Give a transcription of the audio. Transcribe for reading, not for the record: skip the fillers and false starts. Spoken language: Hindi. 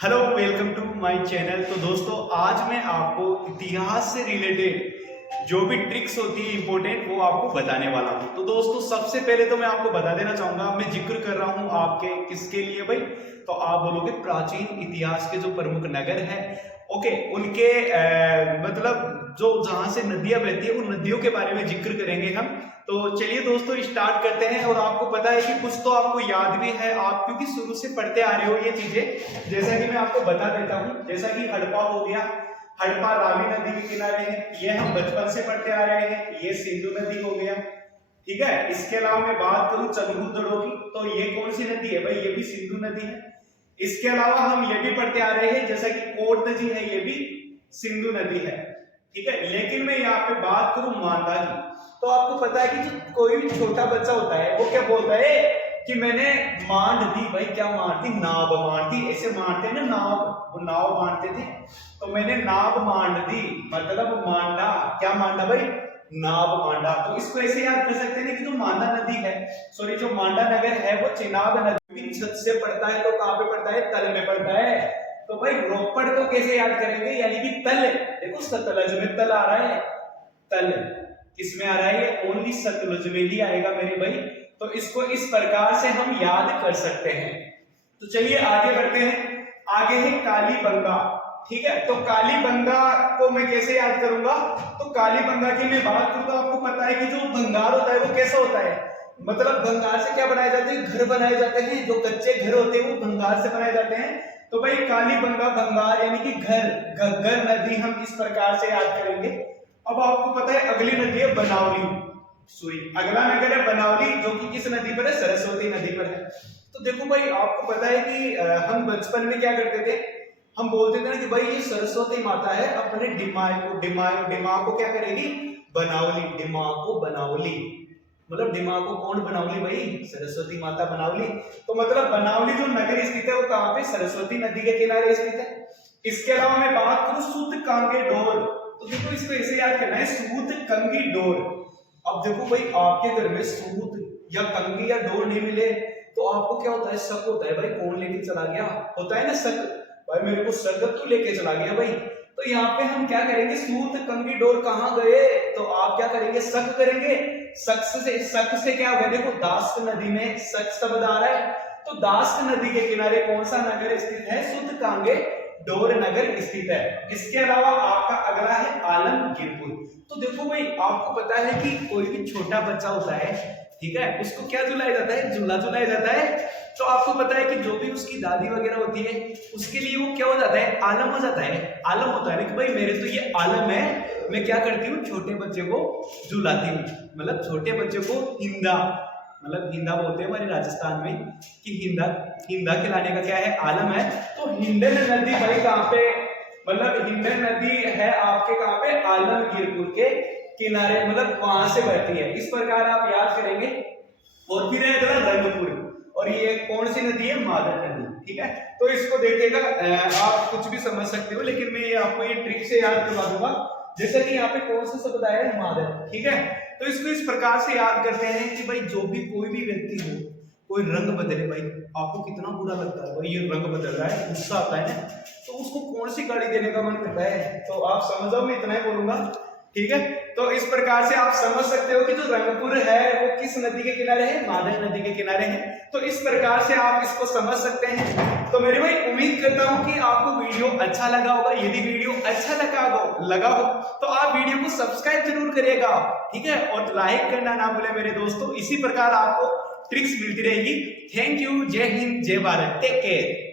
Hello, welcome to my channel. तो दोस्तों, आज मैं आपको इतिहास से रिलेटेड जो भी ट्रिक्स होती है इंपॉर्टेंट, वो आपको बताने वाला हूं। तो दोस्तों, सबसे पहले तो मैं आपको बता देना चाहूंगा, मैं जिक्र कर रहा हूं आपके किसके लिए भाई। तो आप बोलोगे प्राचीन इतिहास के जो प्रमुख नगर है, ओके, उनके मतलब जो जहां से नदियां बहती है उन नदियों के बारे में जिक्र करेंगे हम। तो चलिए दोस्तों, स्टार्ट करते हैं। और आपको पता है कि कुछ तो आपको याद भी है, आप क्योंकि शुरू से पढ़ते आ रहे हो ये चीजें। जैसा कि मैं आपको बता देता हूं, जैसा कि हड़प्पा हो गया, हड़प्पा रावी नदी के किनारे है, ये हम बचपन से पढ़ते आ रहे हैं। ये सिंधु नदी हो गया, ठीक है। इसके अलावा मैं बात करूं चंद्रगुप्त की, तो ये कौन सी नदी है भाई? ये भी सिंधु नदी है। इसके अलावा हम ये भी पढ़ते आ रहे हैं, जैसा कि कोट नदी है, ये भी सिंधु नदी है, ठीक है। लेकिन मैं यहाँ पे बात करूं मांडा की, तो आपको पता है कि जो कोई भी छोटा बच्चा होता है वो क्या बोलता है कि मैंने मांड दी। भाई क्या मांड दी? नाव मांड दी। ऐसे मारते हैं ना नाव, वो नाव मारते थे। तो मैंने नाव मांड दी, मतलब मांडा। क्या मांडा भाई? नाव मांडा। तो इसको ऐसे याद कर सकते हैं कि जो मांडा नदी है, सॉरी, जो मांडा नगर है वो चिनाब नदी की छत से पड़ता है। तो कहां पे पड़ता है? तल में पड़ता है। तो भाई रोपड़ को कैसे याद करेंगे? यानी कि तल। देखो सतलज में तल आ रहा है, तल किसमें आ रहा है? ये ओनली सतलुज में ही आएगा मेरे भाई। तो इसको इस प्रकार से हम याद कर सकते हैं। तो चलिए आगे बढ़ते हैं। आगे है कालीबंगा, ठीक है। तो कालीबंगा को मैं कैसे याद करूंगा? तो कालीबंगा की मैं बात करूं तो आपको पता है कि जो भंगार होता है वो कैसा होता है? मतलब भंगार से क्या बनाए जाते हैं? घर बनाए जाते हैं। जो कच्चे घर होते हैं वो भंगार से बनाए जाते हैं। तो भाई कालीबंगा भंगार यानी कि घर, घग्गर नदी हम इस प्रकार से याद करेंगे। अब आपको पता है अगली नदी है बनावली, सॉरी, अगला नगर है बनावली, जो कि किस नदी पर है? सरस्वती नदी पर है। तो देखो भाई, आपको पता है कि हम बचपन में क्या करते थे? हम बोलते थे ना कि भाई ये सरस्वती माता है, अपने दिमाग को क्या करेगी? बनावली, दिमाग को बनावली। मतलब दिमाग को कौन बनावली भाई? सरस्वती माता बनावली। तो मतलब बनावली जो नगर स्थित है वो कहां पे? सरस्वती नदी के किनारे स्थित है। इसके अलावा मैं बात करूं सूत कांगे डोर, तो देखो इसको ऐसे याद करना है, सूत कंगी डोर। अब देखो भाई, आपके घर में सूत या कंगी या डोर नहीं मिले तो आपको क्या होता है? शक होता है भाई, कौन लेके चला गया? होता है ना शक, भाई मेरे को शक तो लेके चला गया भाई। तो यहाँ पे हम क्या करेंगे? सूत कंगी डोर कहाँ गए? तो आप क्या करेंगे? शक करेंगे। शक से क्या होगा? देखो दास्क नदी में शक शब्द आ रहा है, तो दास्क नदी के किनारे कौन सा नगर स्थित है? सूत कांगे डोर नगर स्थित है। इसके अलावा आपका अगला है आलमगीरपुर। तो देखो भाई, आपको पता है कि कोई भी छोटा बच्चा होता है, ठीक है, उसको क्या झुलाया जाता है? झूला झुलाया जाता है। तो आपको पता है कि जो भी उसकी दादी वगैरह होती है, उसके लिए वो क्या हो जाता है? आलम हो जाता है। आलम होता है कि भाई मेरे तो ये आलम है, मैं क्या करती हूँ? छोटे बच्चे को झुलाती हूँ। मतलब छोटे बच्चे को हिंदा, मतलब हिंदा बोलते हैं हमारे राजस्थान में, कि हिंदा, हिंदा खिलाने का क्या है? आलम है। तो हिंडन नदी भाई कहाँ पे? मतलब हिंडन नदी है आपके कहाँ पे? आलमगीरपुर के किनारे, मतलब वहां से बहती है। इस प्रकार आप याद करेंगे। और फिर है अगला रंगपुर, और ये कौन सी नदी है? मादर नदी, ठीक है। तो इसको देखिएगा, आप कुछ भी समझ सकते हो, लेकिन मैं ये आपको ये ट्रिक से याद करवा दूंगा। जैसे कि यहाँ पे कौन सा शब्द आया है? मादर, ठीक है। तो इसको इस प्रकार से याद करते हैं कि भाई जो भी कोई भी व्यक्ति हो, कोई रंग बदले, भाई आपको कितना बुरा लगता है? भाई ये रंग बदल रहा है, गुस्सा आता है ना, तो उसको कौन सी गाड़ी देने का मन करता है? तो आप समझ जाओ, मैं इतना ही बोलूंगा, ठीक है। तो इस प्रकार से आप समझ सकते हो कि जो रंगपुर है वो किस नदी के किनारे है? मादर नदी के किनारे है। तो इस प्रकार से आप इसको समझ सकते हैं। तो मेरे भाई, उम्मीद करता हूं कि आपको वीडियो अच्छा लगा होगा। यदि वीडियो अच्छा लगा हो तो आप वीडियो को सब्सक्राइब जरूर करिएगा, ठीक है, और लाइक करना ना भूले मेरे दोस्तों। इसी प्रकार आपको ट्रिक्स मिलती रहेगी। थैंक यू, जय हिंद, जय भारत, टेक केयर।